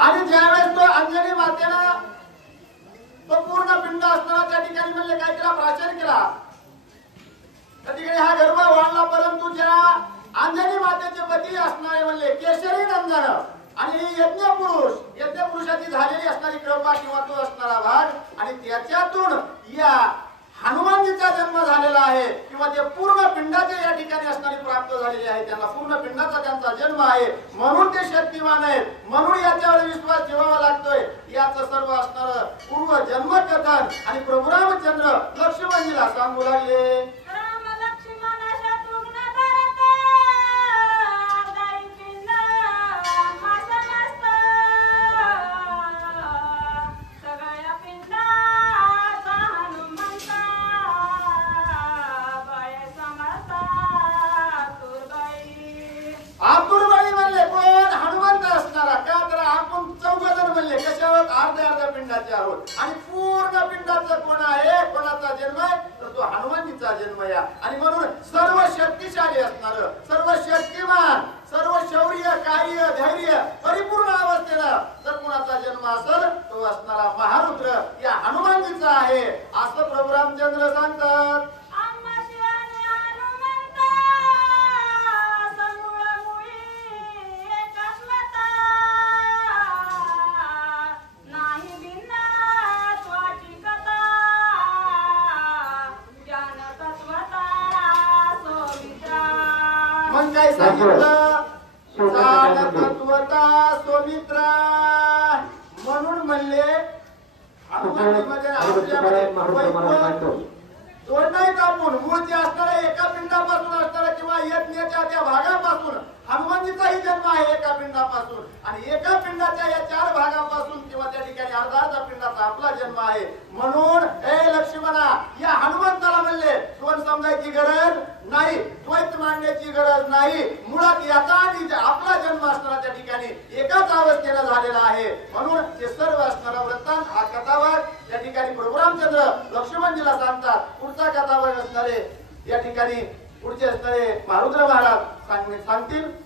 आणि ज्यावेळेस तो अंजनी मातेला तो पूर्ण पिंड असताना त्या ठिकाणी म्हणले काय केला, प्राशन केला. त्या ठिकाणी हा गर्भ वाढला. परंतु ज्या अंजनी मातेचे पती असणारे म्हणले केशरी नंदन आणि यज्ञ पुरुषाची झालेली असणारी कृपा किंवा तो असणारा भाग आणि त्याच्यातून या हनुमानजीचा जन्म झालेला आहे किंवा ते पूर्ण पिंडाचे या ठिकाणी असणारी प्राप्त झालेली आहे. त्यांना पूर्ण पिंडाचा त्यांचा जन्म आहे म्हणून ते शक्तिमान आहेत. म्हणून याच्यावर विश्वास ठेवावा लागतोय. याचं सर्व असणार पूर्व जन्म कथन आणि प्रभू रामचंद्र लक्ष्मणजीला सांगू लागले. आणि पूर्ण पिंडाचा कोण आहे, कोणाचा जन्म आहे तर तो हनुमानजीचा जन्म आहे. आणि म्हणून सर्व शक्तिशाली असणार, सर्व शक्तिमान, सर्व शौर्य, कार्य, धैर्य परिपूर्ण अवस्थेला जर कोणाचा जन्म असेल तो असणारा महारुद्र या हनुमानजीचा आहे असं प्रभू रामचंद्र सांगतात. काय सांगितलं, तत्वता सोमित्र म्हणून म्हणले दोन नाहीत आपण मूळचे असणारे एका पिंडापासून असणारा किंवा यज्ञाच्या त्या भागापासून हनुमानजीचाही जन्म आहे एका पिंडापासून आणि एका पिंडाच्या या 4 भागापासून किंवा त्या ठिकाणी अर्धा पिंडाचा आपला जन्म आहे. म्हणून हे लक्ष्मणा या हनुमंताला म्हणले दोन समजायची गरज नाही, द्वैत मांडण्याची गरज नाही. मुळात याचा आणि आपला जन्म असणारा त्या ठिकाणी एकाच अवस्थेला झालेला आहे. म्हणून ते सर्व असणारा वृत्तांत हा कथाभाग त्या ठिकाणी प्रभू रामचंद्र लक्ष्मणजीला सांगतात. पुढचा कथाभाग असणारे या ठिकाणी पुढचे असणारे महारुद्र महाराज सांगतील.